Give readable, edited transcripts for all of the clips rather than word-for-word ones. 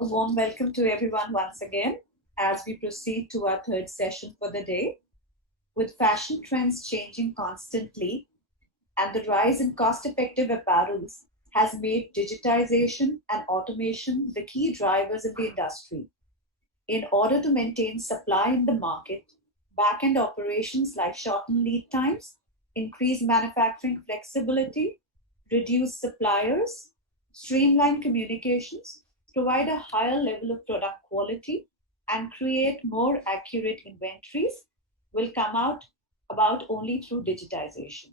A warm welcome to everyone once again as we proceed to our third session for the day. With fashion trends changing constantly and the rise in cost effective apparels has made digitization and automation the key drivers in the industry. In order to maintain supply in the market, back end operations like shorten lead times, increase manufacturing flexibility, reduce suppliers, streamline communications, provide a higher level of product quality, and create more accurate inventories will come about only through digitization.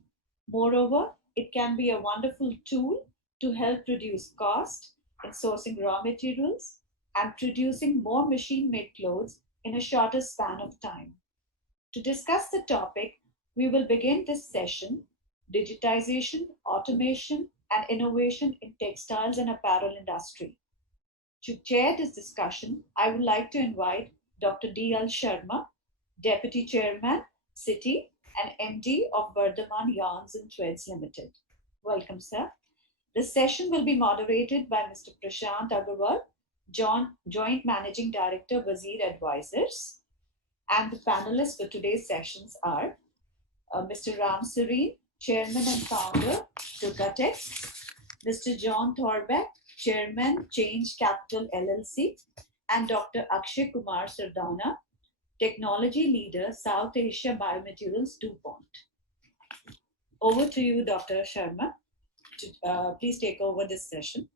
Moreover, it can be a wonderful tool to help reduce cost in sourcing raw materials and producing more machine made clothes in a shorter span of time. To discuss the topic, we will begin this session Digitization, Automation, and Innovation in Textiles and Apparel Industry. To chair this discussion, I would like to invite Dr. D.L. Sharma, Deputy Chairman, CITI, and MD of Vardhaman Yarns and Threads Limited. Welcome, sir. This session will be moderated by Mr. Prashant Agarwal, Joint Managing Director, Wazir Advisors. And the panelists for today's sessions are Mr. Ram Sareen, Chairman and Founder, Tukatech, Mr. John Thorbek, Chairman, Chainge Capital LLC, and Dr. Akshay Kumar Sardana, Technology Leader, South Asia Biomaterials, Dupont. Over to you, Dr. Sharma. Please take over this session.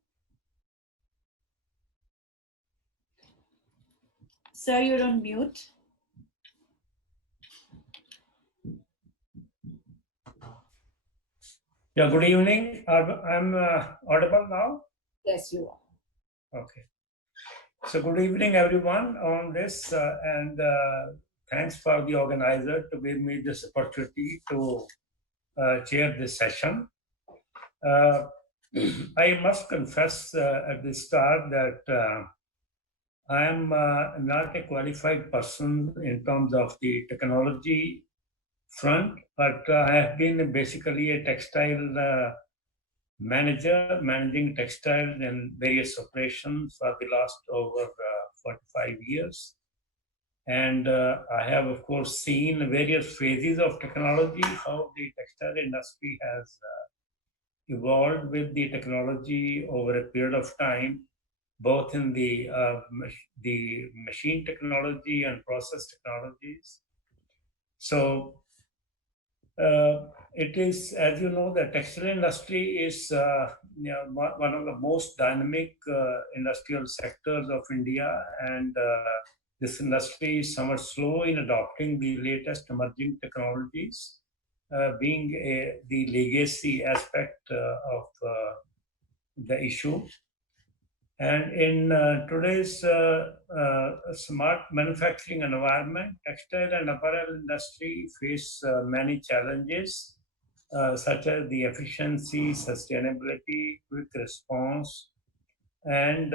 Sir, you're on mute. Yeah, good evening. I'm audible now? Yes, you are. Okay. So good evening, everyone on this, and thanks for the organizer to give me this opportunity to chair this session. I must confess at the start that I am not a qualified person in terms of the technology front, but I have been basically a textile manager, managing textiles in various operations for the last over 45 years. And I have, of course, seen various phases of technology, how the textile industry has evolved with the technology over a period of time, both in the machine technology and process technologies. So it is, as you know, the textile industry is one of the most dynamic industrial sectors of India, and this industry is somewhat slow in adopting the latest emerging technologies, being the legacy aspect of the issue. And in today's smart manufacturing environment, textile and apparel industry face many challenges, such as the efficiency, sustainability, quick response, and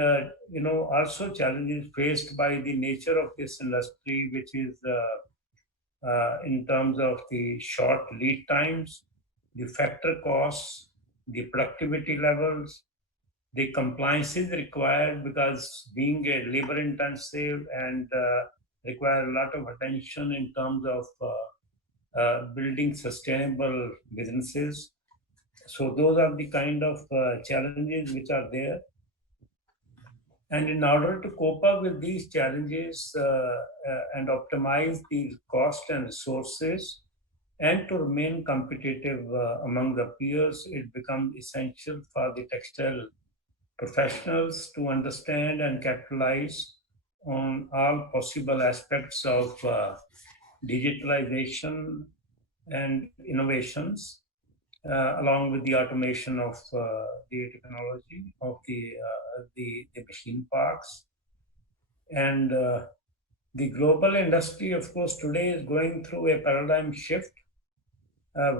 also challenges faced by the nature of this industry, which is in terms of the short lead times, the factor costs, the productivity levels, the compliance is required because being a labor intensive and require a lot of attention in terms of building sustainable businesses. So those are the kind of challenges which are there. And in order to cope up with these challenges and optimize the cost and resources, and to remain competitive among the peers, it becomes essential for the textile professionals to understand and capitalize on all possible aspects of digitalization and innovations, along with the automation of the technology of the machine parks. And the global industry, of course, today is going through a paradigm shift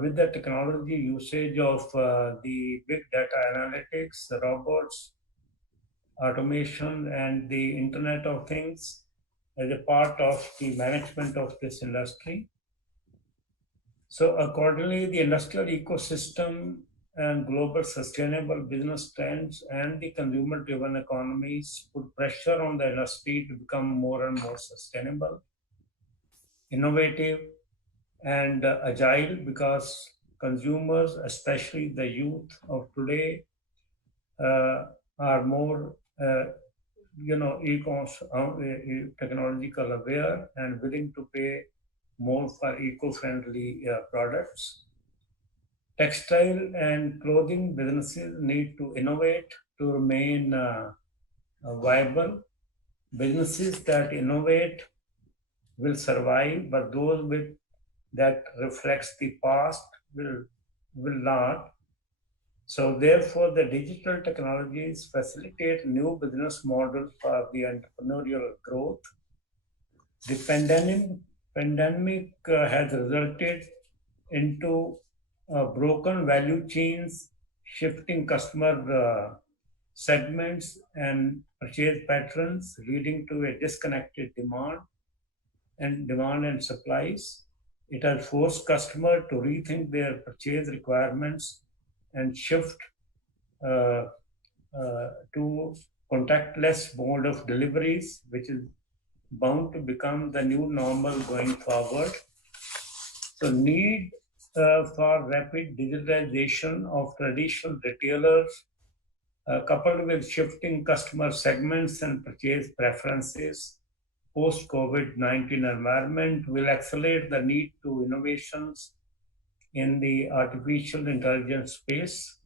with the technology usage of the big data analytics, the robots, automation, and the Internet of Things as a part of the management of this industry. So accordingly, the industrial ecosystem and global sustainable business trends and the consumer-driven economies put pressure on the industry to become more and more sustainable, innovative, and agile, because consumers, especially the youth of today, are more technological aware and willing to pay more for eco-friendly products. Textile and clothing businesses need to innovate to remain viable. Businesses that innovate will survive, but those that reflects the past will not. So therefore, the digital technologies facilitate new business models for the entrepreneurial growth. The pandemic has resulted into broken value chains, shifting customer segments and purchase patterns, leading to a disconnected demand and supplies. It has forced customers to rethink their purchase requirements and shift to contactless mode of deliveries, which is bound to become the new normal going forward. The need for rapid digitization of traditional retailers, coupled with shifting customer segments and purchase preferences, post-COVID-19 environment will accelerate the need to innovations in the artificial intelligence space.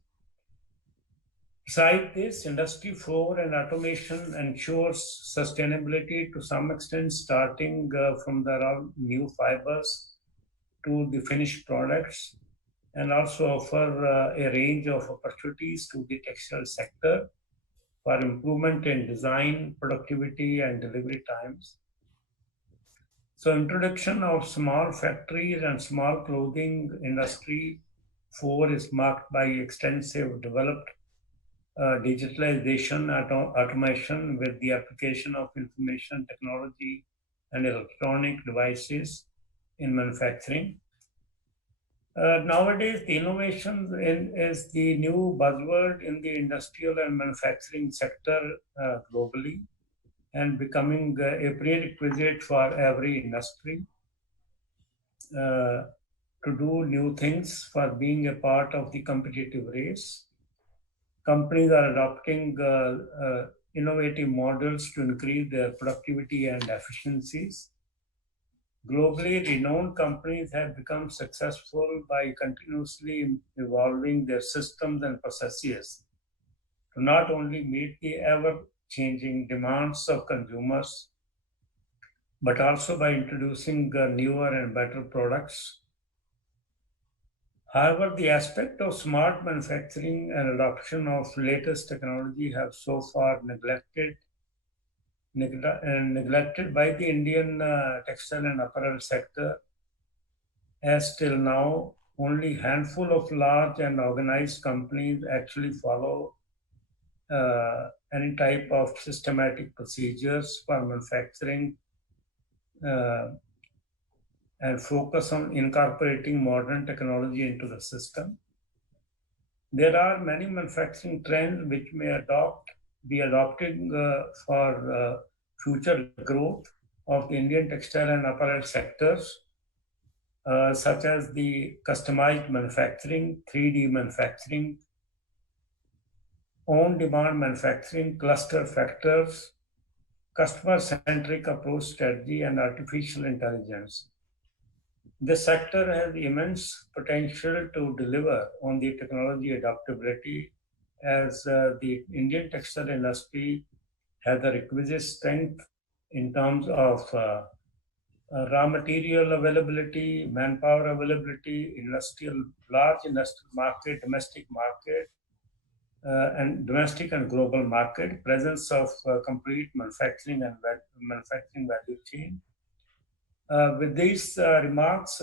Besides this, Industry 4 and automation ensures sustainability to some extent, starting from the raw new fibers to the finished products, and also offer a range of opportunities to the textile sector for improvement in design, productivity, and delivery times. So introduction of small factories and small clothing industry 4 is marked by extensive developed digitalization, automation with the application of information technology and electronic devices in manufacturing. Nowadays, the innovation is the new buzzword in the industrial and manufacturing sector globally, and becoming a prerequisite for every industry to do new things for being a part of the competitive race. Companies are adopting innovative models to increase their productivity and efficiencies. Globally renowned companies have become successful by continuously evolving their systems and processes to not only meet the ever-changing demands of consumers, but also by introducing newer and better products. However, the aspect of smart manufacturing and adoption of latest technology have so far neglected by the Indian textile and apparel sector, as till now only handful of large and organized companies actually follow any type of systematic procedures for manufacturing and focus on incorporating modern technology into the system. There are many manufacturing trends which may be adopted for future growth of the Indian textile and apparel sectors, such as the customized manufacturing, 3D manufacturing, on-demand manufacturing, cluster factors, customer-centric approach strategy, and artificial intelligence. This sector has immense potential to deliver on the technology adaptability, as the Indian textile industry has the requisite strength in terms of raw material availability, manpower availability, large industrial market, domestic market, and domestic and global market, presence of complete manufacturing and manufacturing value chain. With these remarks,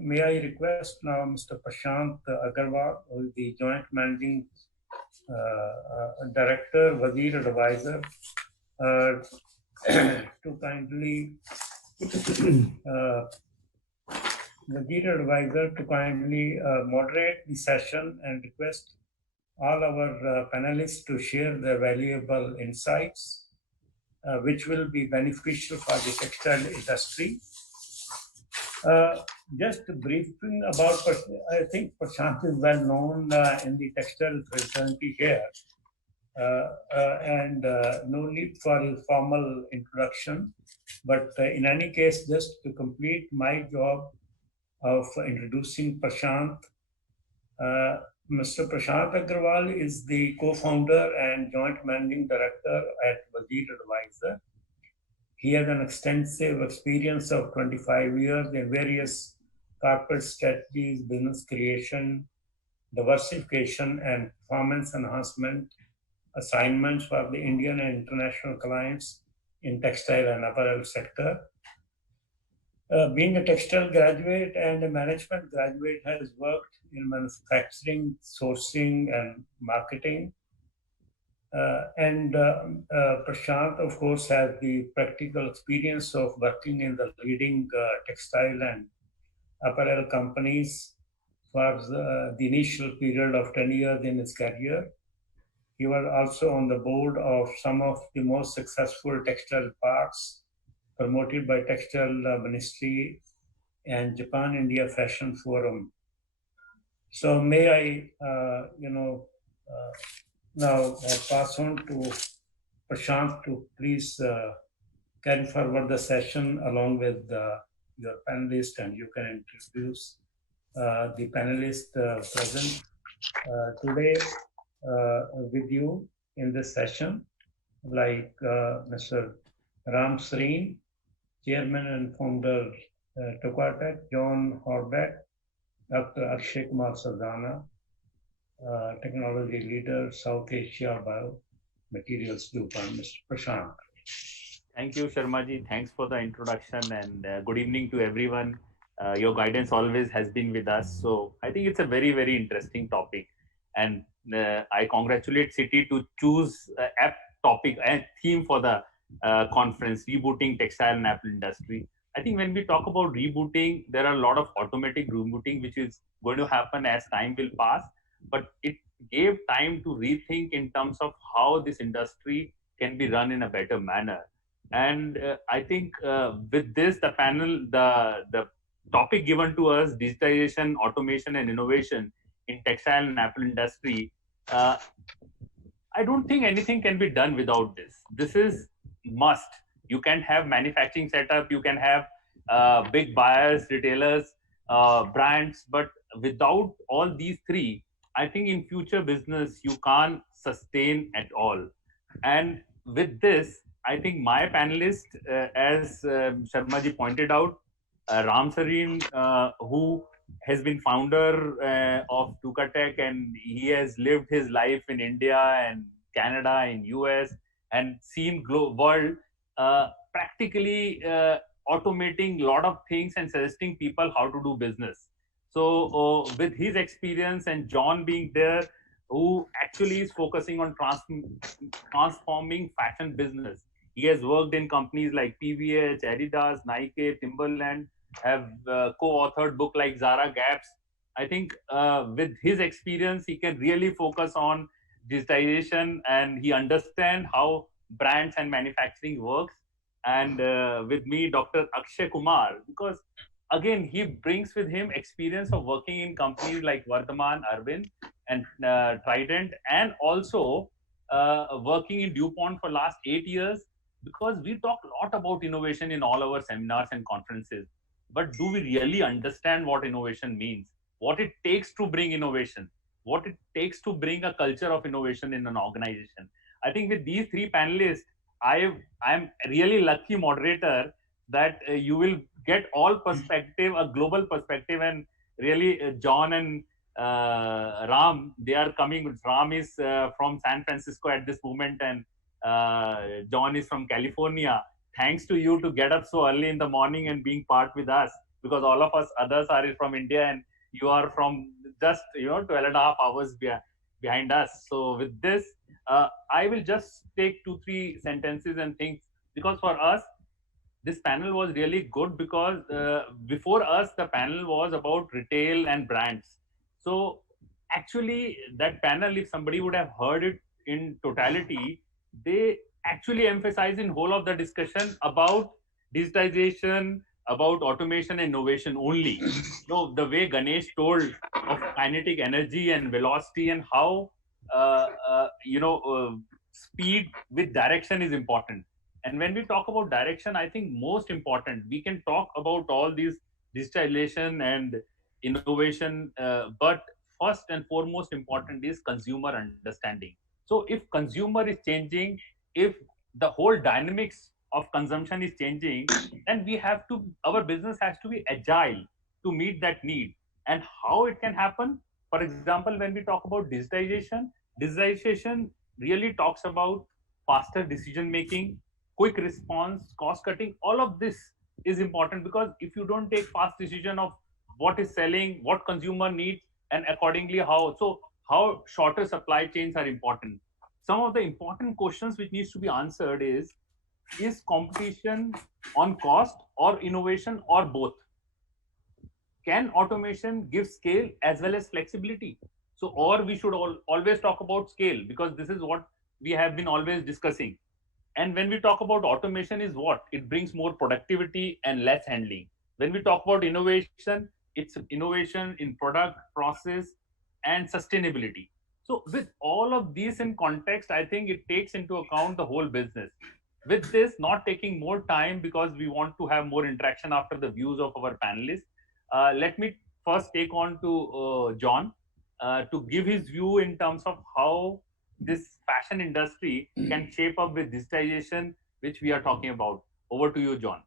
may I request now Mr. Prashant Agarwal, who is the Joint Managing Director, Wazir Advisors, to kindly Wazir Advisor to kindly moderate the session and request all our panelists to share their valuable insights, which will be beneficial for the textile industry. Just briefing about, I think Prashant is well known in the textile fraternity here, and no need for a formal introduction. But in any case, just to complete my job of introducing Prashant, Mr. Prashant Agrawal is the co-founder and joint managing director at Wazir Advisor. He has an extensive experience of 25 years in various corporate strategies, business creation, diversification, and performance enhancement assignments for the Indian and international clients in textile and apparel sector. Being a textile graduate and a management graduate, has worked in manufacturing, sourcing, and marketing. Prashant, of course, has the practical experience of working in the leading textile and apparel companies for the initial period of 10 years in his career. He was also on the board of some of the most successful textile parks promoted by Textile Ministry and Japan-India Fashion Forum. So may I, now pass on to Prashant to please carry forward the session along with your panelists, and you can introduce the panelists present today with you in this session, like Mr. Ram Sareen, Chairman and Founder Tukatech, John Horbeck, Dr. Akshay Kumar Sardana, Technology Leader, South Asia Biomaterials Dupont, Mr. Prashant. Thank you, Sharmaji. Thanks for the introduction, and good evening to everyone. Your guidance always has been with us. So I think it's a very, very interesting topic. And I congratulate CITI to choose a topic and theme for the conference, Rebooting Textile and Apparel Industry. I think when we talk about rebooting, there are a lot of automatic rebooting, which is going to happen as time will pass. But it gave time to rethink in terms of how this industry can be run in a better manner. And I think with this, the panel, the topic given to us, digitization, automation, and innovation in textile and apparel industry, I don't think anything can be done without this. This is must. You can have manufacturing setup, you can have big buyers, retailers, brands, but without all these three, I think in future business, you can't sustain at all. And with this, I think my panelist, as Sharmaji pointed out, Ram Sareen, who has been founder of Tukatech, and he has lived his life in India and Canada, in US, and seen world practically automating a lot of things and suggesting people how to do business. So with his experience, and John being there, who actually is focusing on transforming fashion business. He has worked in companies like PVH, Adidas, Nike, Timberland, have co-authored book like Zara Gaps. I think with his experience, he can really focus on digitization, and he understands how brands and manufacturing works. And with me, Dr. Akshay Kumar, because again, he brings with him experience of working in companies like Vardhaman, Arvind, and Trident, and also working in Dupont for last 8 years, because we talk a lot about innovation in all our seminars and conferences. But do we really understand what innovation means? What it takes to bring innovation? What it takes to bring a culture of innovation in an organization? I think with these three panelists, I'm really lucky moderator that you will get all perspective, a global perspective, and really John and Ram, they are coming. Ram is from San Francisco at this moment, and John is from California. Thanks to you to get up so early in the morning and being part with us, because all of us others are from India, and you are from just 12 and a half hours behind us. So with this, I will just take 2-3 sentences and things, because for us, this panel was really good because before us, the panel was about retail and brands. So actually, that panel, if somebody would have heard it in totality, they actually emphasize in whole of the discussion about digitization, about automation and innovation only. The way Ganesh told of kinetic energy and velocity and how speed with direction is important. And when we talk about direction, I think most important, we can talk about all these digitalization and innovation, but first and foremost important is consumer understanding. So if consumer is changing, if the whole dynamics of consumption is changing, then our business has to be agile to meet that need. And how it can happen? For example, when we talk about digitization really talks about faster decision making, quick response, cost cutting. All of this is important, because if you don't take fast decision of what is selling, what consumer needs, and accordingly how shorter supply chains are important. Some of the important questions which needs to be answered is competition on cost or innovation or both? Can automation give scale as well as flexibility? So, or we should always talk about scale, because this is what we have been always discussing. And when we talk about automation, is what it brings more productivity and less handling. When we talk about innovation, it's innovation in product, process, and sustainability. So with all of these in context, I think it takes into account the whole business. With this, not taking more time because we want to have more interaction after the views of our panelists, let me first take on to John to give his view in terms of how this fashion industry can shape up with digitization, which we are talking about. Over to you, John.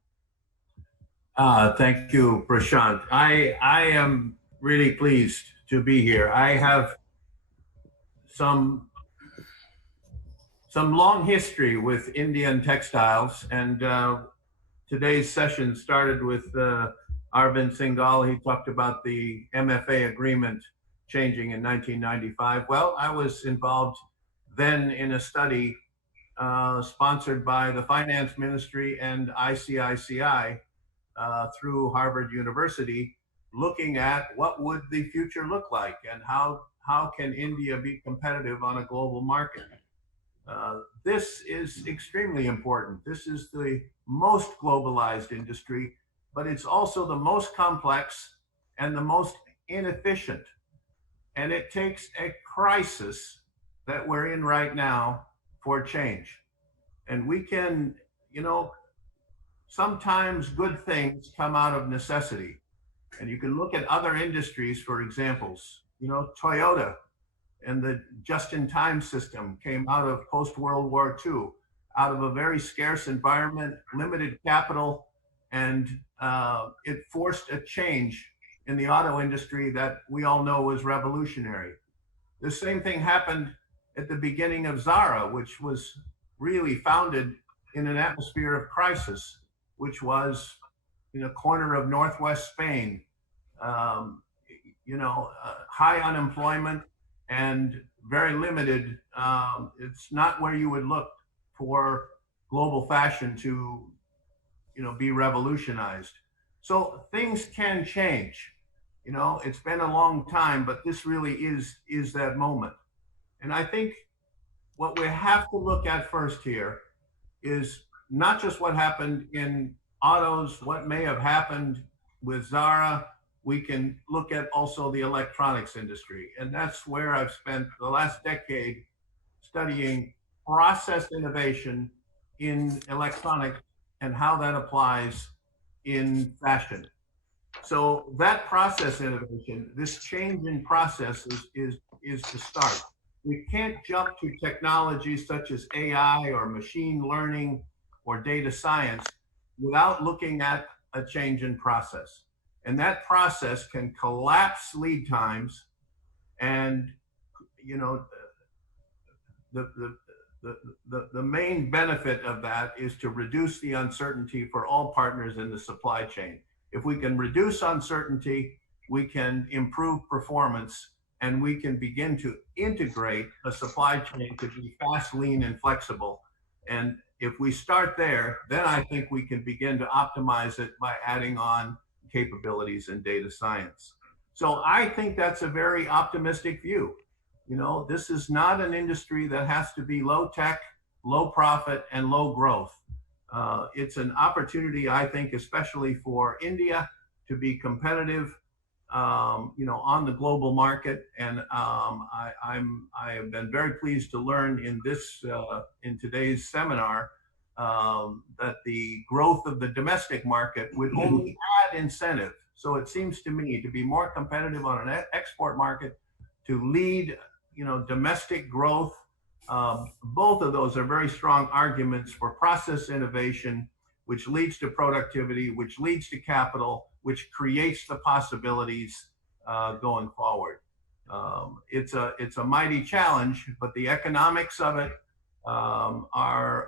Thank you, Prashant. I am really pleased to be here. I have some long history with Indian textiles, and today's session started with Arvind Singhal. He talked about the MFA agreement changing in 1995. Well, I was involved then in a study sponsored by the Finance Ministry and ICICI through Harvard University, looking at what would the future look like and how can India be competitive on a global market. This is extremely important. This is the most globalized industry, but it's also the most complex and the most inefficient. And it takes a crisis that we're in right now for change. And we can, sometimes good things come out of necessity. And you can look at other industries for examples. Toyota and the just-in-time system came out of post-World War II, out of a very scarce environment, limited capital, and it forced a change in the auto industry that we all know was revolutionary. The same thing happened at the beginning of Zara, which was really founded in an atmosphere of crisis, which was in a corner of Northwest Spain, high unemployment and very limited. It's not where you would look for global fashion to, be revolutionized. So things can change. It's been a long time, but this really is that moment. And I think what we have to look at first here is not just what happened in autos, what may have happened with Zara. We can look at also the electronics industry. And that's where I've spent the last decade studying process innovation in electronics and how that applies in fashion. So that process innovation, this change in process is the start. We can't jump to technologies such as AI or machine learning or data science without looking at a change in process. And that process can collapse lead times, and the main benefit of that is to reduce the uncertainty for all partners in the supply chain. If we can reduce uncertainty, we can improve performance, and we can begin to integrate a supply chain to be fast, lean, and flexible. And if we start there, then I think we can begin to optimize it by adding on capabilities in data science. So I think that's a very optimistic view. You know, this is not an industry that has to be low tech, low profit, and low growth. It's an opportunity, I think, especially for India to be competitive, you know, on the global market. And I have been very pleased to learn in this in today's seminar that the growth of the domestic market would only add incentive. So it seems to me to be more competitive on an export market, to lead, you know, domestic growth. Both of those are very strong arguments for process innovation, which leads to productivity, which leads to capital, which creates the possibilities going forward. It's a mighty challenge, but the economics of it are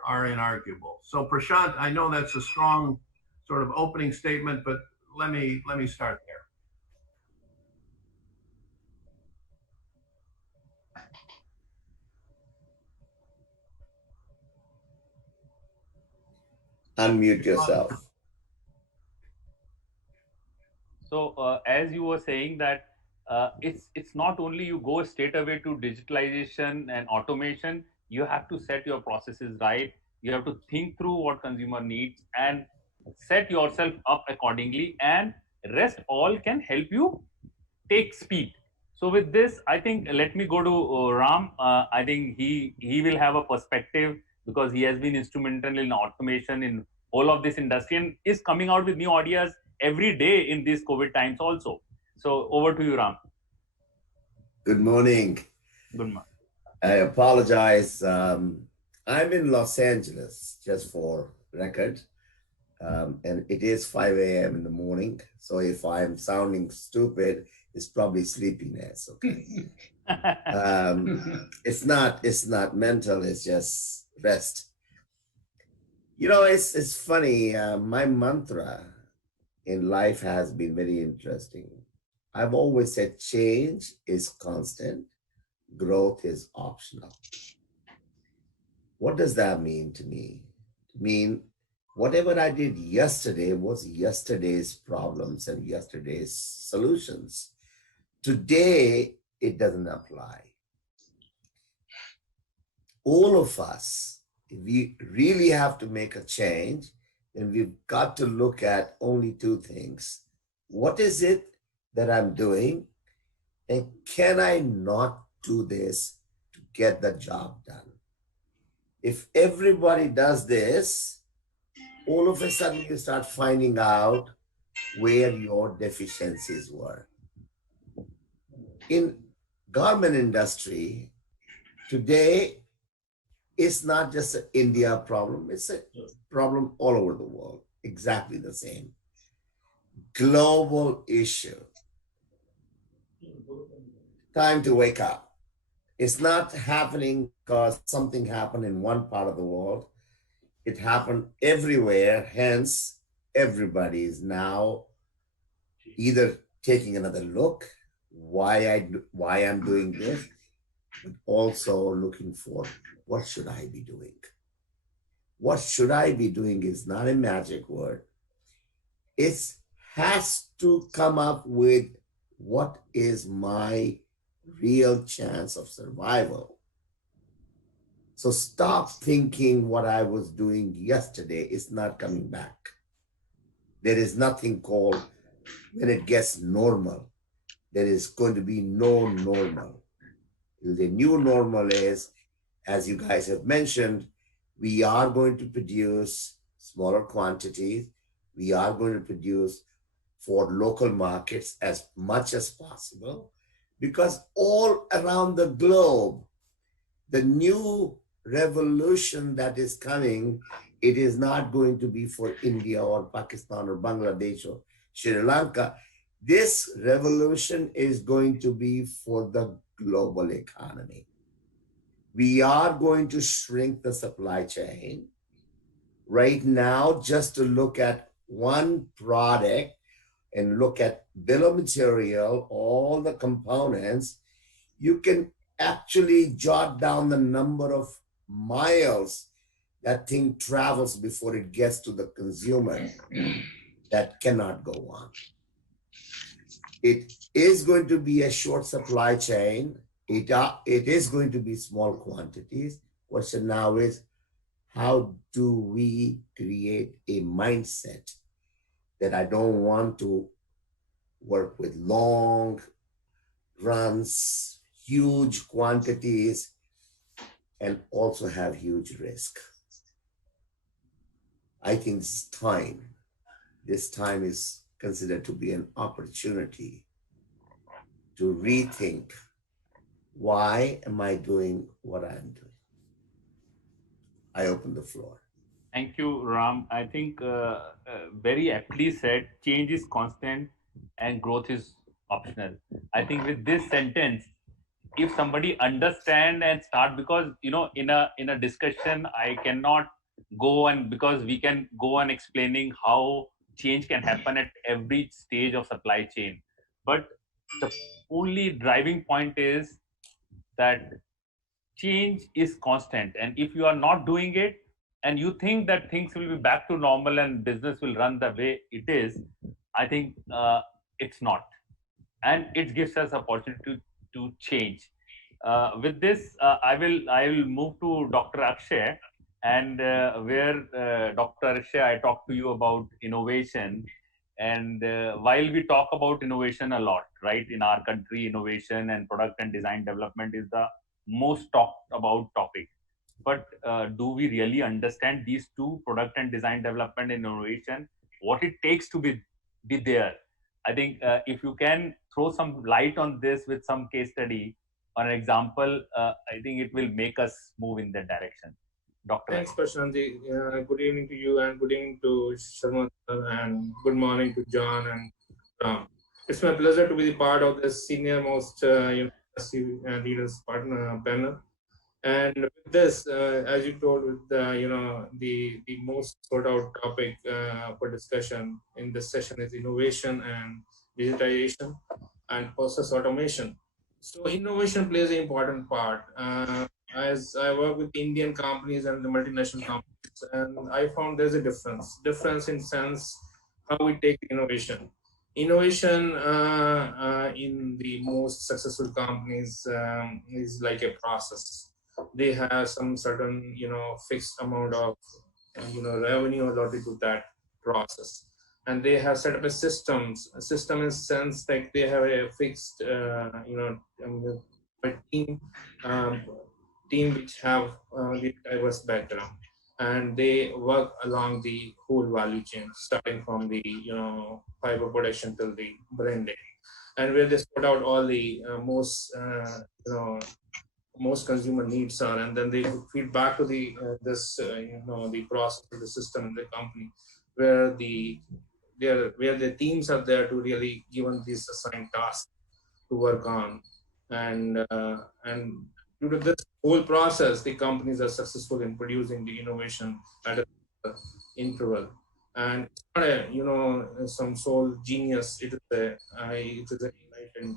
inarguable. So Prashant, I know that's a strong sort of opening statement, but let me start there. Unmute yourself. So as you were saying that it's not only you go straight away to digitalization and automation, you have to set your processes right. You have to think through what consumer needs and set yourself up accordingly, and rest all can help you take speed. So with this, I think let me go to Ram. I think he will have a perspective because he has been instrumental in automation in all of this industry and is coming out with new ideas every day in these COVID times also. So over to you, Ram. Good morning. Good morning. I apologize. I'm in Los Angeles, just for record. And it is 5 a.m. in the morning. So if I'm sounding stupid, it's probably sleepiness, okay? It's not mental, it's just rest. You know, it's funny, my mantra in life has been very interesting. I've always said change is constant, growth is optional. What does that mean to me? It means whatever I did yesterday was yesterday's problems and yesterday's solutions. Today, it doesn't apply. All of us, if we really have to make a change, then we've got to look at only two things. What is it that I'm doing? And can I not do this to get the job done? If everybody does this, all of a sudden you start finding out where your deficiencies were. In garment industry, today, it's not just an India problem, it's a problem all over the world, exactly the same. Global issue. Time to wake up. It's not happening because something happened in one part of the world. It happened everywhere, hence everybody is now either taking another look, why I'm doing this, but also looking for what should I be doing? What should I be doing is not a magic word. It has to come up with what is my real chance of survival. So stop thinking what I was doing yesterday is not coming back. There is nothing called when it gets normal. There is going to be no normal. The new normal is, as you guys have mentioned, we are going to produce smaller quantities. We are going to produce for local markets as much as possible, because all around the globe, the new revolution that is coming, it is not going to be for India or Pakistan or Bangladesh or Sri Lanka. This revolution is going to be for the global economy. We are going to shrink the supply chain. Right now, just to look at one product and look at bill of material, all the components, you can actually jot down the number of miles that thing travels before it gets to the consumer. That cannot go on. It is going to be a short supply chain. It is going to be small quantities. Question now is, how do we create a mindset that I don't want to work with long runs, huge quantities, and also have huge risk? I think this time is considered to be an opportunity to rethink, why am I doing what I'm doing? I open the floor. Thank you, Ram. I think very aptly said, change is constant and growth is optional. I think with this sentence, if somebody understand and start, because in a discussion I cannot go, and because we can go on explaining how change can happen at every stage of supply chain, but the only driving point is that change is constant, and if you are not doing it and you think that things will be back to normal and business will run the way it is, I think it's not, and it gives us opportunity to change. With this, I will move to Dr. Akshay, and where Dr. Akshay, I talked to you about innovation, and while we talk about innovation a lot, right, in our country, innovation and product and design development is the most talked about topic. But do we really understand these two, product and design development and innovation, what it takes to be there? I think if you can throw some light on this with some case study or an example, I think it will make us move in that direction. Dr. Thanks, Prashanti. Good evening to you, and good evening to Sharma, and good morning to John and Ram. It's my pleasure to be part of this senior most leaders partner panel. And with this, as you told, with the most sought out topic for discussion in this session is innovation and digitization and process automation. So innovation plays an important part. As I work with Indian companies and the multinational companies, and I found there's a difference in sense how we take innovation. Innovation in the most successful companies is like a process. They have some certain fixed amount of revenue allotted to that process, and they have set up a system in sense that they have a fixed a team which have the diverse background, and they work along the whole value chain, starting from the fiber production till the branding, and where they sort out all the most consumer needs are, and then they feed back to the the process of the system in the company, where the teams are there to really given these assigned tasks to work on, and due to this whole process, the companies are successful in producing the innovation at a interval. And it's not a some sole genius. It is an enlightened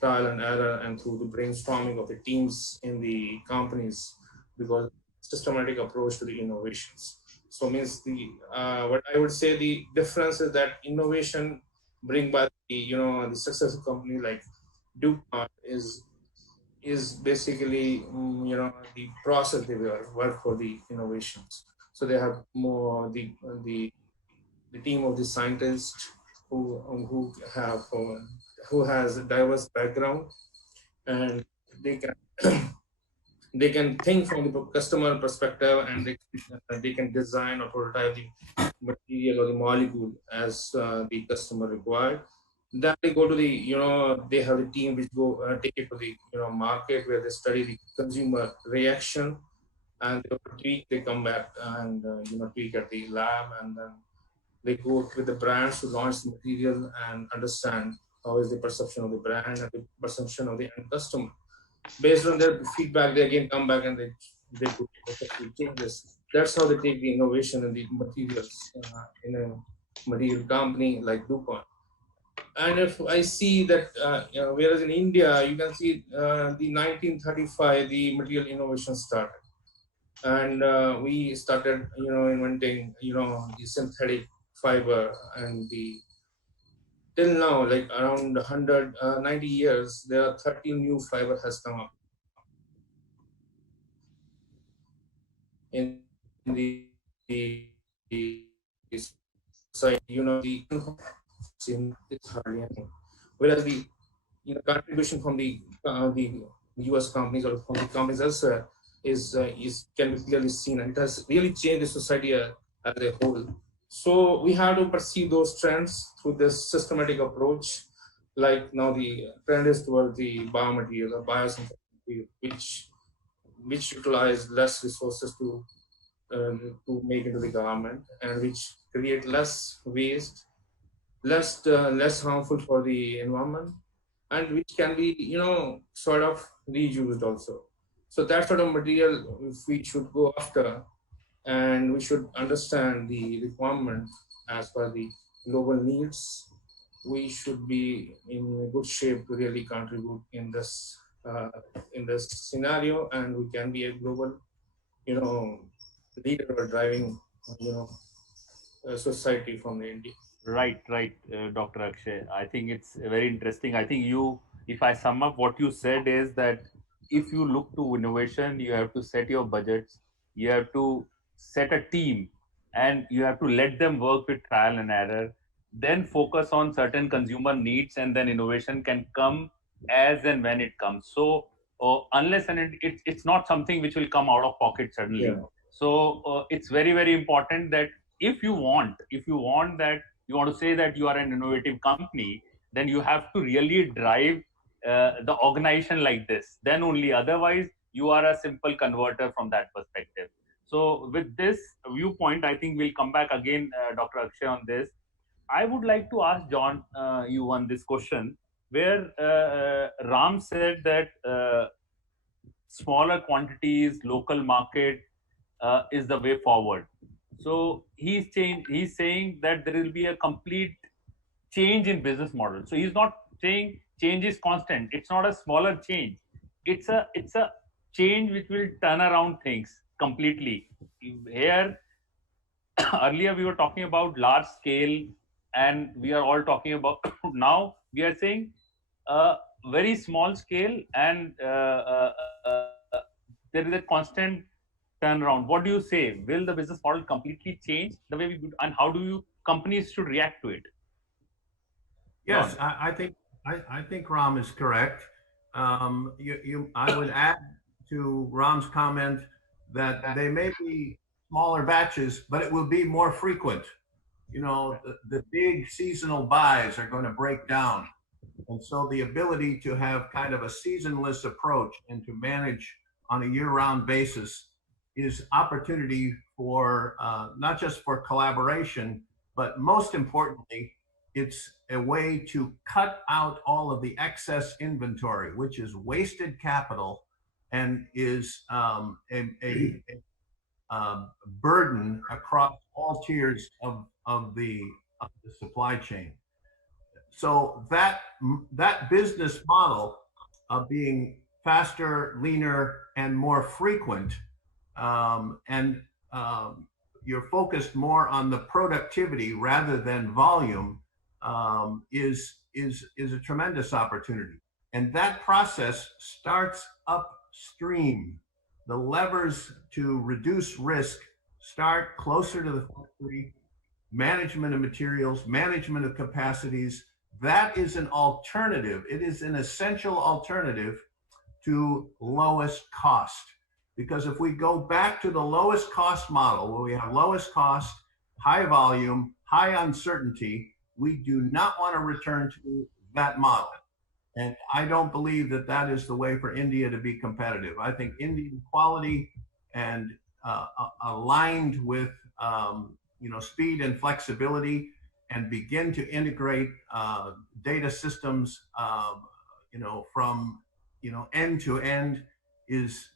trial and error, and through the brainstorming of the teams in the companies, because systematic approach to the innovations. So means the what I would say the difference is that innovation bring by the successful company like Dupont is basically the process they work for the innovations. So they have more the team of the scientists who has a diverse background, and they can think from the customer perspective, and they can design or prototype the material or the molecule as the customer required. Then they go to the they have a team which go take it to the market, where they study the consumer reaction, and they come back and tweak at the lab, and then they go with the brands to launch the material and understand how is the perception of the brand and the perception of the end customer. Based on their feedback, they again come back and they do changes. That's how they take the innovation and the materials in a material company like Dupont. And if I see that, whereas in India, you can see the 1935, the material innovation started. and we started, inventing, the synthetic fiber, and the till now, like around 190 years, there are 30 new fiber has come up in the side, the it's hardly anything. Whereas the contribution from the U.S. companies or from the companies elsewhere is can be clearly seen, and it has really changed the society as a whole. So we have to perceive those trends through this systematic approach. Like now, the trend is toward the biomaterial or biosynthetic material, which utilize less resources to make into the garment, and which create less waste, less harmful for the environment, and which can be sort of reused also. So that sort of material we should go after, and we should understand the requirement as per the global needs. We should be in good shape to really contribute in this scenario, and we can be a global you know leader or driving you know society from the India. Right, Dr. Akshay. I think it's very interesting. I think if I sum up what you said, is that if you look to innovation, you have to set your budgets, you have to set a team, and you have to let them work with trial and error, then focus on certain consumer needs, and then innovation can come as and when it comes. So, unless and it's not something which will come out of pocket suddenly. Yeah. So, it's very, very important that if you want that you want to say that you are an innovative company, then you have to really drive the organization like this. Then only, otherwise, you are a simple converter from that perspective. So, with this viewpoint, I think we'll come back again, Dr. Akshay, on this. I would like to ask John you on this question, where Ram said that smaller quantities, local market is the way forward. So he's saying that there will be a complete change in business model. So he's not saying change is constant. It's not a smaller change. It's a change which will turn around things completely. Here, earlier we were talking about large scale, and we are all talking about now we are saying very small scale, and there is a constant turnaround. What do you say? Will the business model completely change the way we do, and how do you companies should react to it? Yes, I think Ram is correct. I would add to Ram's comment that they may be smaller batches, but it will be more frequent. The big seasonal buys are going to break down. And so the ability to have kind of a seasonless approach and to manage on a year-round basis is opportunity for not just for collaboration, but most importantly, it's a way to cut out all of the excess inventory, which is wasted capital and is a burden across all tiers of the supply chain. So that business model of being faster, leaner, and more frequent, and you're focused more on the productivity rather than volume, is a tremendous opportunity. And that process starts upstream. The levers to reduce risk start closer to the factory. Management of materials, management of capacities. That is an alternative. It is an essential alternative to lowest cost. Because if we go back to the lowest cost model, where we have lowest cost, high volume, high uncertainty, we do not want to return to that model. And I don't believe that that is the way for India to be competitive. I think Indian quality and aligned with speed and flexibility, and begin to integrate data systems, from end to end is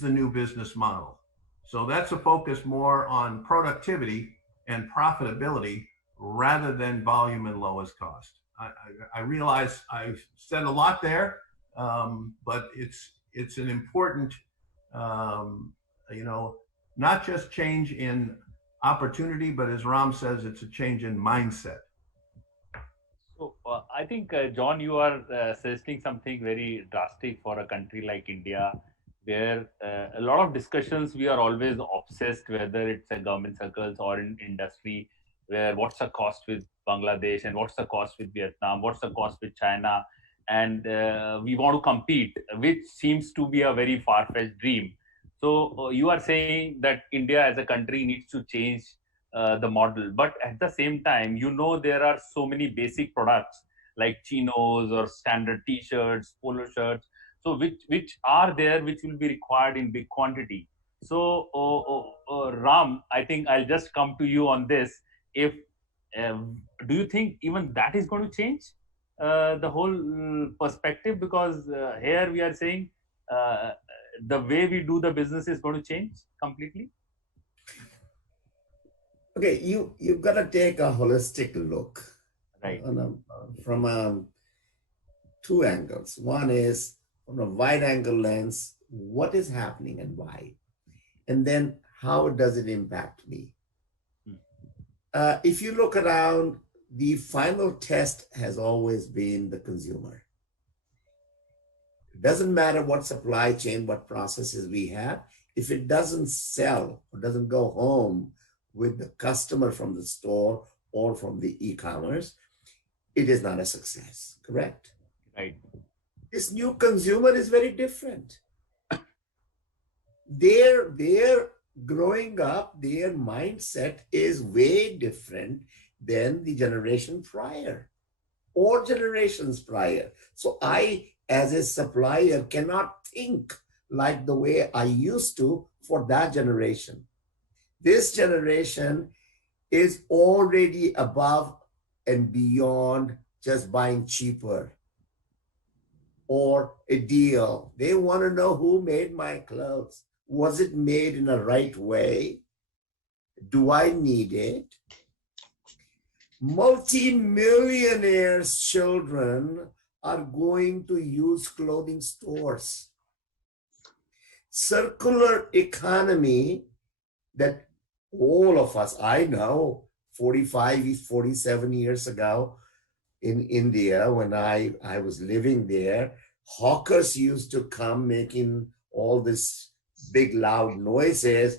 the new business model. So that's a focus more on productivity and profitability rather than volume and lowest cost. I realize I said a lot there, but it's an important not just change in opportunity, but as Ram says, it's a change in mindset. So I think, John, you are suggesting something very drastic for a country like India, where a lot of discussions we are always obsessed, whether it's a government circles or in industry, where what's the cost with Bangladesh and what's the cost with Vietnam, what's the cost with China, and we want to compete, which seems to be a very far-fetched dream. So you are saying that India as a country needs to change the model, but at the same time, there are so many basic products like chinos or standard t-shirts, polo shirts, so which are there, which will be required in big quantity. So Ram, I think I'll just come to you on this. If do you think even that is going to change the whole perspective? Because here we are saying uh, the way we do the business is going to change completely. Okay, you've got to take a holistic look, Right. From two angles. One is from a wide angle lens, what is happening and why, and then how does it impact me? If you look around, the final test has always been the consumer. It doesn't matter what supply chain, what processes we have. If it doesn't sell or doesn't go home with the customer from the store or from the e-commerce, it is not a success, correct? Right. This new consumer is very different. They're growing up, their mindset is way different than the generation prior or generations prior. So I, as a supplier, cannot think like the way I used to for that generation. This generation is already above and beyond just buying cheaper or a deal. They want to know who made my clothes. Was it made in a right way? Do I need it? Multi-millionaires' children are going to use clothing stores. Circular economy that all of us, I know, 47 years ago in India, when I was living there, hawkers used to come making all this big loud noises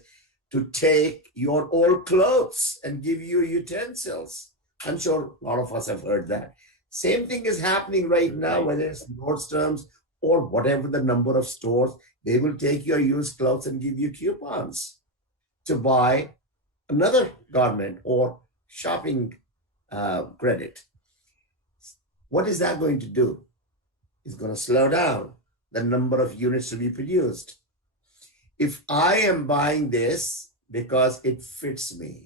to take your old clothes and give you utensils. I'm sure a lot of us have heard that. Same thing is happening right now, whether it's Nordstrom's or whatever the number of stores, they will take your used clothes and give you coupons to buy another garment or shopping credit. What is that going to do? It's going to slow down the number of units to be produced. If I am buying this because it fits me,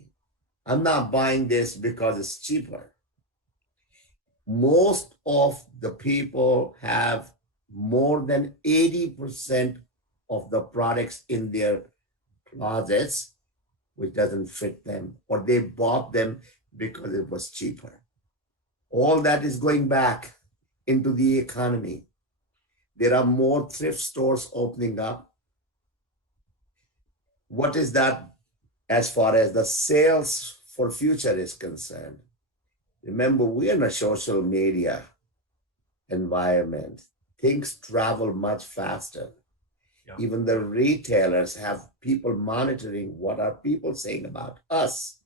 I'm not buying this because it's cheaper. Most of the people have more than 80% of the products in their closets which doesn't fit them, or they bought them because it was cheaper. All that is going back into the economy. There are more thrift stores opening up. What is that as far as the sales for future is concerned? Remember, we're in a social media environment. Things travel much faster. Yeah. Even the retailers have people monitoring what are people saying about us.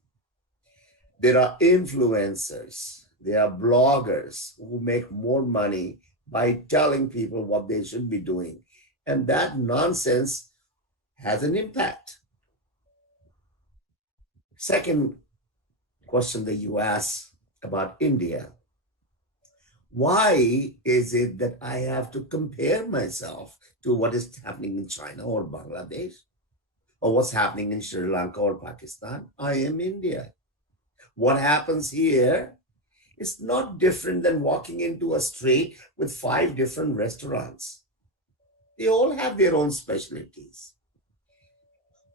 There are influencers, there are bloggers who make more money by telling people what they should be doing. And that nonsense has an impact. Second question that you asked about India. Why is it that I have to compare myself to what is happening in China or Bangladesh or what's happening in Sri Lanka or Pakistan? I am India. What happens here is not different than walking into a street with 5 different restaurants. They all have their own specialties.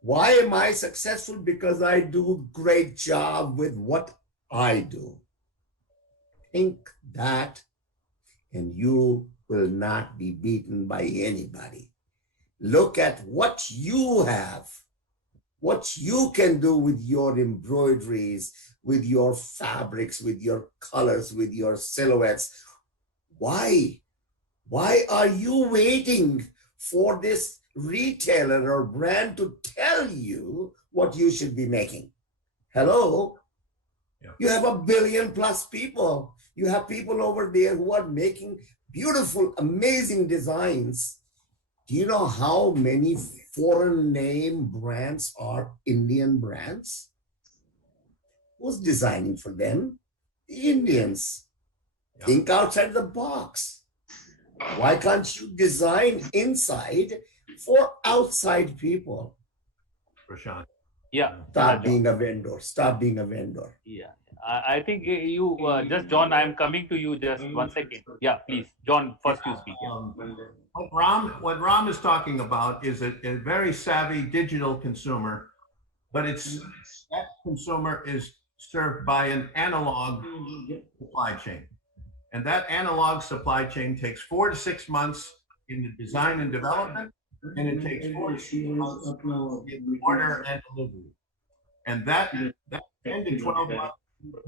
Why am I successful? Because I do a great job with what I do. Think that, and you will not be beaten by anybody. Look at what you have. what you can do with your embroideries, with your fabrics, with your colors, with your silhouettes. Why? Why are you waiting for this retailer or brand to tell you what you should be making? Hello? Yeah. You have 1 billion plus people. You have people over there who are making beautiful, amazing designs. Do you know how many foreign name brands are Indian brands? Who's designing for them? The Indians. Yeah. Think outside the box. Why can't you design inside for outside people? Prashant. Yeah. Stop John. being a vendor. Stop being a vendor. Yeah. I think you just John. I am coming to you. Just 1 second. Yeah, please, John. First, you speak. What Ram is talking about is a very savvy digital consumer, but that consumer is served by an analog supply chain. And that analog supply chain takes 4 to 6 months in the design and development, and it takes 4 to 6 months in order and delivery. And that 10 to 12 months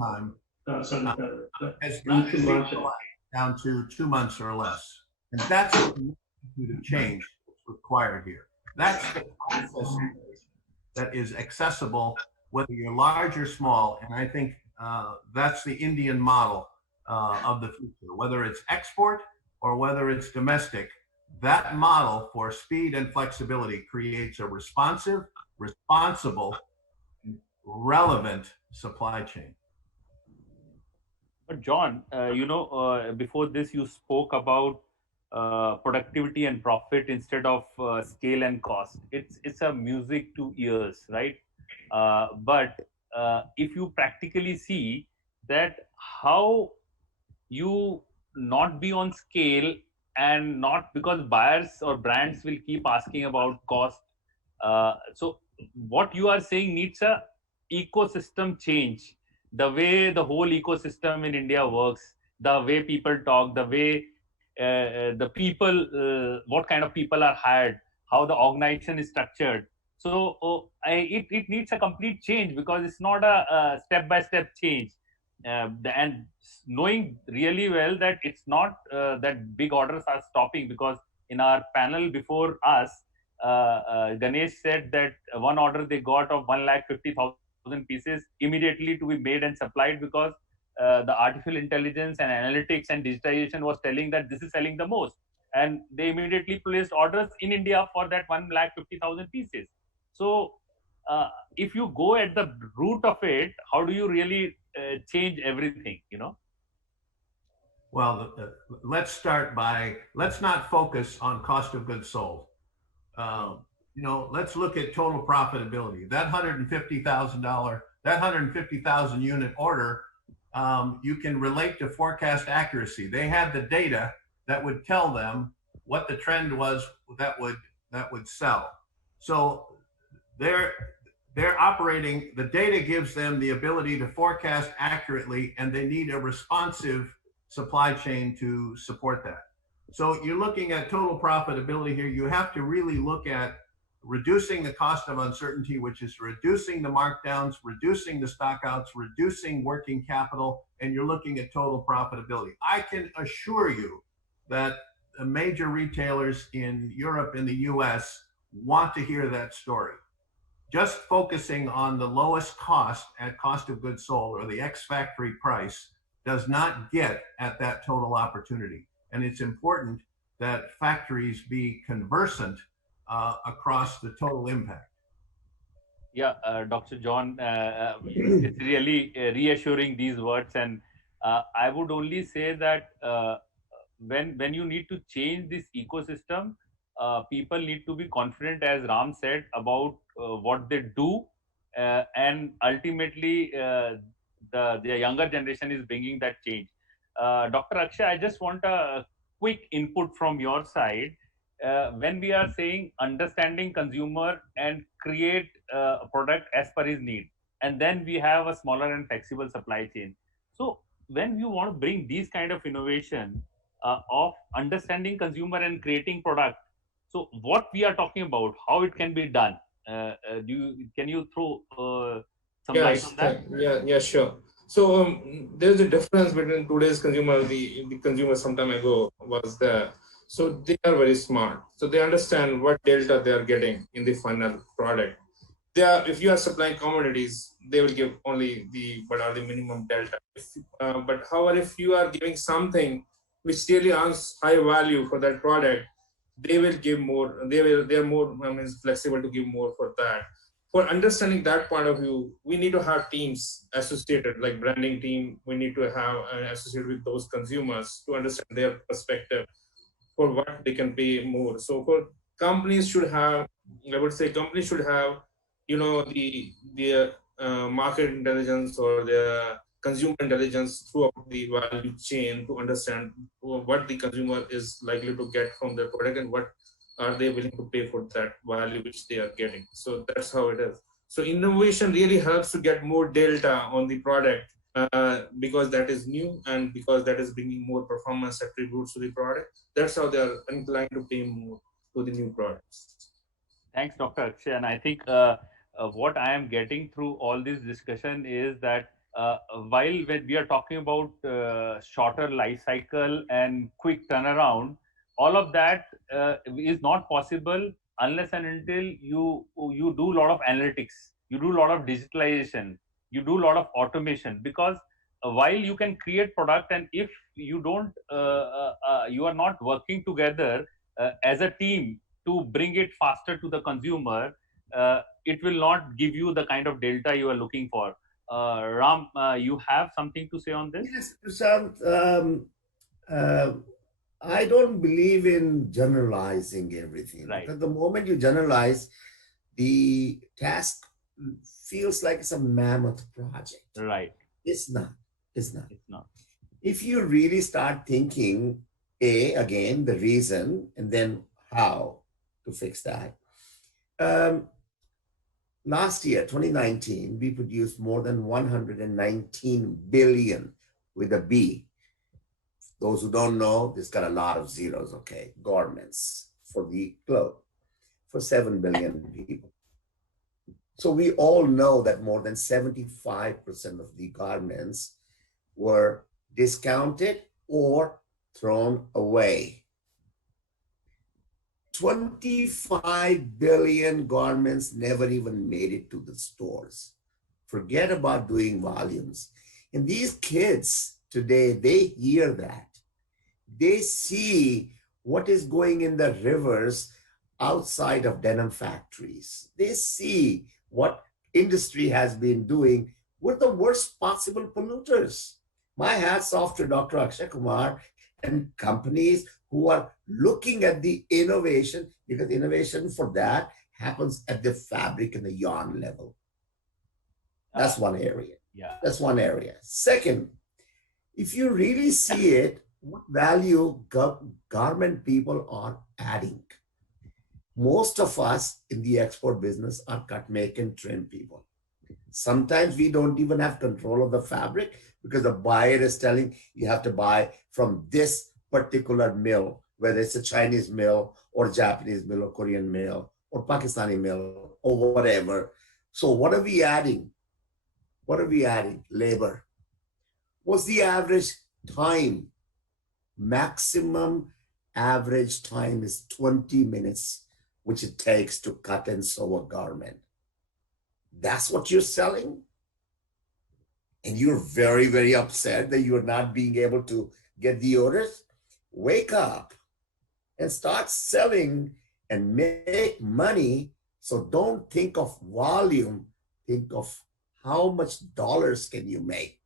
time has got to be down to 2 months or less. And that's what the magnitude of change that's required here. That's the process that is accessible, whether you're large or small. And I think that's the Indian model of the future, whether it's export or whether it's domestic. That model for speed and flexibility creates a responsive, responsible, relevant supply chain. But John, before this you spoke about productivity and profit instead of scale and cost. It's a music to ears, right? But if you practically see that how you not be on scale, and not because buyers or brands will keep asking about cost. So what you are saying needs a ecosystem change. The way the whole ecosystem in India works, the way people talk, the way the people, what kind of people are hired, how the organization is structured. So it needs a complete change, because it's not a step-by-step change. And knowing really well that it's not that big orders are stopping, because in our panel before us, Ganesh said that one order they got of 150,000 pieces immediately to be made and supplied, because the artificial intelligence and analytics and digitization was telling that this is selling the most, and they immediately placed orders in India for that 150,000 pieces. So if you go at the root of it, how do you really change everything, Well, let's start by, let's not focus on cost of goods sold. Let's look at total profitability. That $150,000, that 150,000 unit order, you can relate to forecast accuracy. They had the data that would tell them what the trend was that would sell. So they're operating, the data gives them the ability to forecast accurately, and they need a responsive supply chain to support that. So you're looking at total profitability here. You have to really look at reducing the cost of uncertainty, which is reducing the markdowns, reducing the stockouts, reducing working capital, and you're looking at total profitability. I can assure you that the major retailers in Europe and the US want to hear that story. Just focusing on the lowest cost at cost of goods sold, or the ex-factory price, does not get at that total opportunity. And it's important that factories be conversant across the total impact. Yeah, Dr. John, it's really reassuring, these words. And I would only say that when you need to change this ecosystem, people need to be confident, as Ram said, about what they do. And ultimately, the younger generation is bringing that change. Dr. Akshay, I just want a quick input from your side. When we are saying understanding consumer and create a product as per his need, and then we have a smaller and flexible supply chain. So when you want to bring these kind of innovation of understanding consumer and creating product, so what we are talking about, how it can be done, Can you throw some light on that? Yeah, sure. So there's a difference between today's consumer. The consumer some time ago was there. So they are very smart. So they understand what delta they are getting in the final product. They are, if you are supplying commodities, they will give only the what are the minimum delta. But however, if you are giving something which really earns high value for that product, they will give more. They are more flexible to give more for that. For understanding that point of view, we need to have teams associated, like branding team. We need to have associated with those consumers to understand their perspective for what they can pay more. So for companies should have, I would say companies should have, the market intelligence or the consumer intelligence throughout the value chain to understand what the consumer is likely to get from their product and what are they willing to pay for that value which they are getting. So that's how it is. So innovation really helps to get more delta on the product because that is new and because that is bringing more performance attributes to the product. That's how they are inclined to pay more to the new products. Thanks, Dr. Akshay. And I think what I am getting through all this discussion is that while when we are talking about shorter life cycle and quick turnaround, all of that is not possible unless and until you do a lot of analytics, you do a lot of digitalization, you do a lot of automation. Because while you can create product, and if you don't, you are not working together as a team to bring it faster to the consumer, it will not give you the kind of delta you are looking for. Ram, you have something to say on this? Yes, Prashant. I don't believe in generalizing everything. Right. Because the moment you generalize, the task feels like it's a mammoth project. Right. It's not. It's not. It's not. If you really start thinking, again, the reason, and then how to fix that. Last year, 2019, we produced more than 119 billion with a B. Those who don't know, this got a lot of zeros, okay? Garments for the globe, for 7 billion people. So we all know that more than 75% of the garments were discounted or thrown away. 25 billion garments never even made it to the stores. Forget about doing volumes. And these kids today, they hear that. They see what is going in the rivers outside of denim factories. They see what industry has been doing. We're the worst possible polluters. My hat's off to Dr. Akshay Kumar and companies who are looking at the innovation, because innovation for that happens at the fabric and the yarn level. That's one area. Yeah. That's one area. Second, if you really see it, what value garment people are adding? Most of us in the export business are cut, make, and trim people. Sometimes we don't even have control of the fabric because the buyer is telling you have to buy from this particular mill, whether it's a Chinese mill or Japanese mill or Korean mill or Pakistani mill or whatever. So what are we adding? What are we adding? Labor. What's the average time? Maximum average time is 20 minutes, which it takes to cut and sew a garment. That's what you're selling? And you're very, very upset that you're not being able to get the orders? Wake up and start selling and make money. So don't think of volume, think of how much dollars can you make.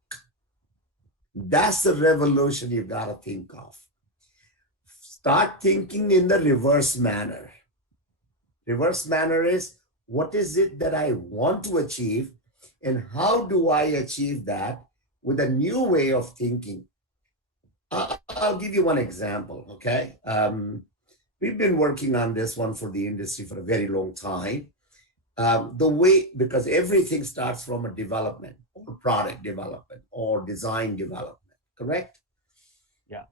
That's the revolution you gotta think of. Start thinking in the reverse manner. Reverse manner is, what is it that I want to achieve and how do I achieve that with a new way of thinking? I'll give you one example, okay? We've been working on this one for the industry for a very long time. Because everything starts from a development or product development or design development, correct? Yeah.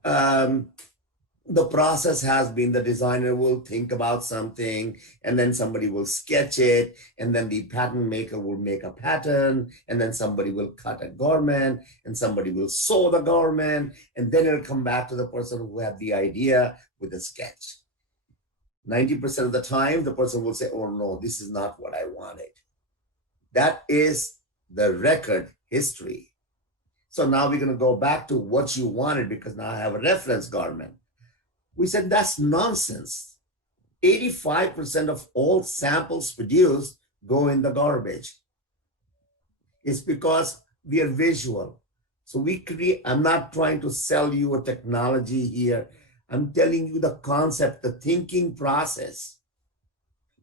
the process has been the designer will think about something and then somebody will sketch it and then the pattern maker will make a pattern and then somebody will cut a garment and somebody will sew the garment and then it'll come back to the person who had the idea with a sketch. 90% of the time, the person will say, oh no, this is not what I wanted. That is the record history. So now we're going to go back to what you wanted because now I have a reference garment. We said that's nonsense. 85% of all samples produced go in the garbage. It's because we are visual. So we create, I'm not trying to sell you a technology here. I'm telling you the concept, the thinking process.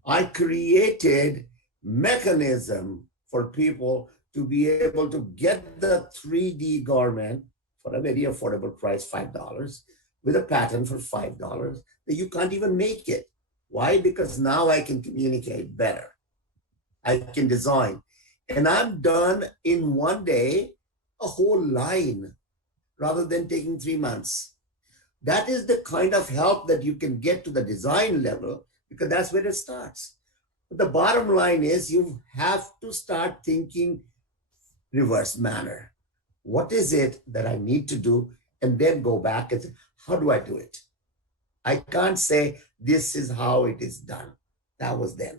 I created mechanism for people to be able to get the 3D garment for a very affordable price, $5, with a pattern for $5 that you can't even make it. Why? Because now I can communicate better. I can design. And I'm done in one day, a whole line, rather than taking 3 months. That is the kind of help that you can get to the design level, because that's where it starts. But the bottom line is you have to start thinking reverse manner. What is it that I need to do? And then go back and say, how do I do it? I can't say this is how it is done. That was then.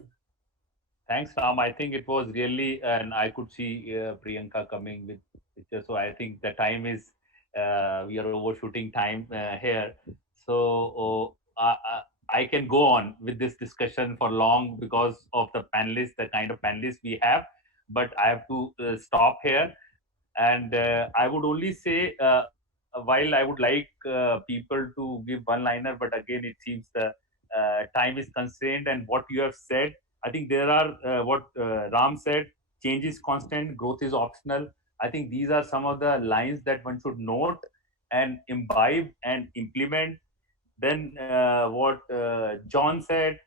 Thanks, Ram. I think it was really, and I could see Priyanka coming with pictures. So I think the time is, we are overshooting time here. So I can go on with this discussion for long because of the panelists, the kind of panelists we have, but I have to stop here. And I would only say, while I would like people to give one-liner, but again, it seems the time is constrained. And what you have said, I think there are, what Ram said, change is constant, growth is optional. I think these are some of the lines that one should note and imbibe and implement. Then what John said,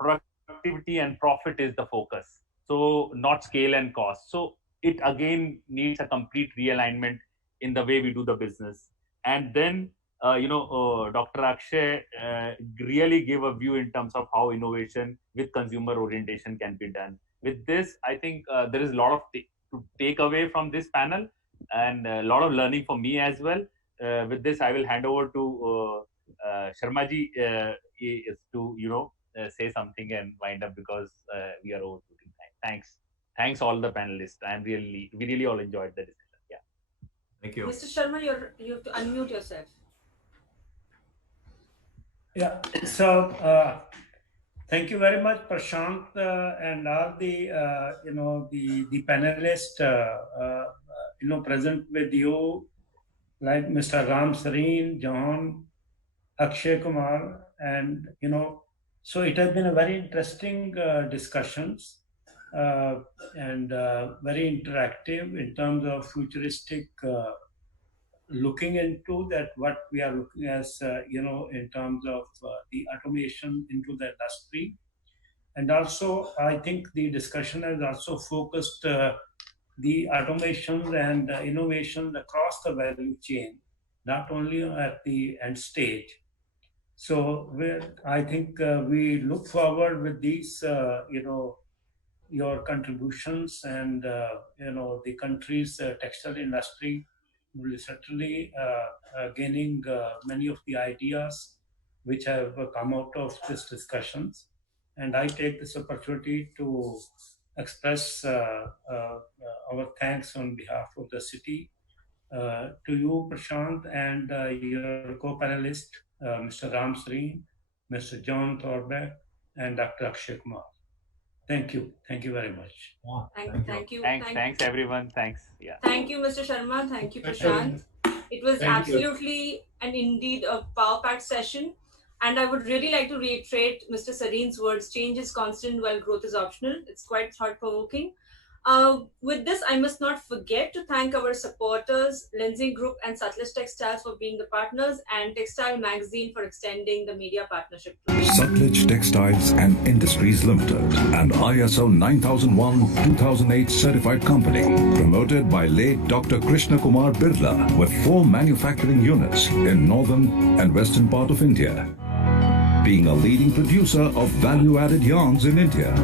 productivity and profit is the focus. So not scale and cost. So it again needs a complete realignment in the way we do the business. And then, Dr. Akshay really gave a view in terms of how innovation with consumer orientation can be done. With this, I think there is a lot of to take away from this panel and a lot of learning for me as well. With this, I will hand over to Sharmaji to, say something and wind up because we are overshooting time. Thanks all the panelists. We really all enjoyed the discussion. Yeah. Thank you. Mr. Sharma, you have to unmute yourself. Yeah. So thank you very much, Prashant, and all the the panelists present with you, like Mr. Ram Sareen, John, Akshay Kumar, and so it has been a very interesting discussions and very interactive in terms of futuristic looking into that what we are looking as in terms of the automation into the industry. And also I think the discussion has also focused the automations and innovations across the value chain, not only at the end stage. So I think we look forward with these your contributions, and the country's textile industry will certainly gaining many of the ideas which have come out of these discussions. And I take this opportunity to express our thanks on behalf of the city to you, Prashant, and your co-panelist, Mr. Ram Sareen, Mr. John Thorbeck, and Dr. Akshay Kumar. Thank you. Thank you very much. Thank you. Thanks everyone. Thanks. Yeah. Thank you, Mr. Sharma. Thank you, Prashant. It was absolutely and indeed a power-packed session. And I would really like to reiterate Mr. Sareen's words, change is constant while growth is optional. It's quite thought-provoking. With this, I must not forget to thank our supporters, Lindsay Group and Sutlej Textiles for being the partners, and Textile Magazine for extending the media partnership. Sutlej Textiles and Industries Limited, an ISO 9001-2008 certified company, promoted by late Dr. Krishna Kumar Birla, with 4 manufacturing units in northern and western part of India, being a leading producer of value-added yarns in India,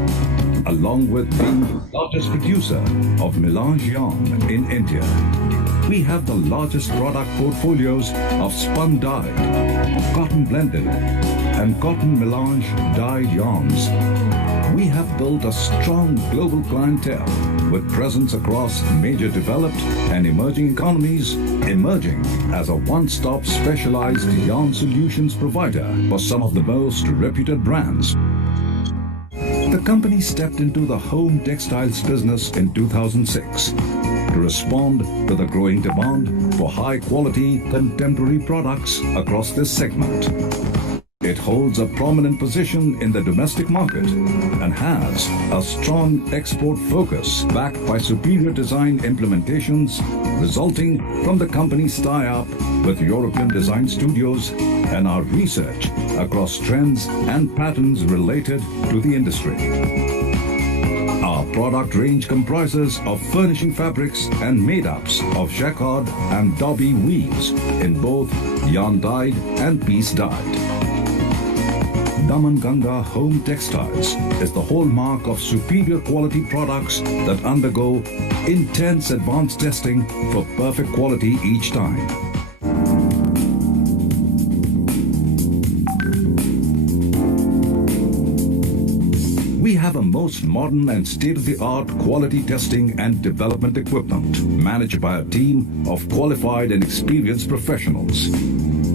along with being the largest producer of melange yarn in India. We have the largest product portfolios of spun dyed, cotton blended, and cotton melange dyed yarns. We have built a strong global clientele with presence across major developed and emerging economies, emerging as a one-stop specialized yarn solutions provider for some of the most reputed brands. The company stepped into the home textiles business in 2006 to respond to the growing demand for high-quality contemporary products across this segment. It holds a prominent position in the domestic market and has a strong export focus backed by superior design implementations resulting from the company's tie-up with European design studios and our research across trends and patterns related to the industry. Our product range comprises of furnishing fabrics and made-ups of jacquard and dobby weaves in both yarn-dyed and piece-dyed. Damanganga Home Textiles is the hallmark of superior quality products that undergo intense advanced testing for perfect quality each time. We have a most modern and state-of-the-art quality testing and development equipment managed by a team of qualified and experienced professionals.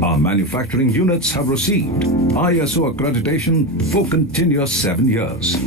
Our manufacturing units have received ISO accreditation for continuous 7 years.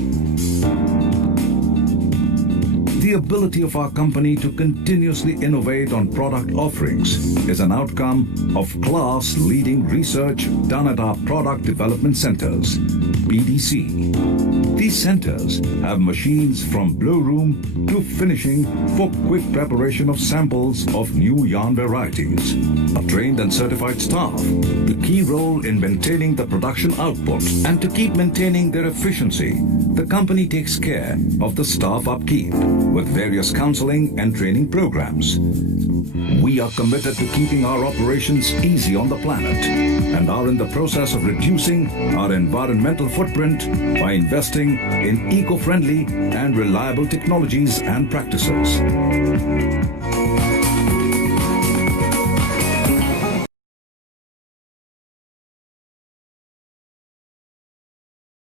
The ability of our company to continuously innovate on product offerings is an outcome of class-leading research done at our product development centers, PDC. These centers have machines from blow room to finishing for quick preparation of samples of new yarn varieties. A trained and certified staff, the key role in maintaining the production output, and to keep maintaining their efficiency, the company takes care of the staff upkeep with various counseling and training programs. We are committed to keeping our operations easy on the planet and are in the process of reducing our environmental footprint by investing in eco-friendly and reliable technologies and practices.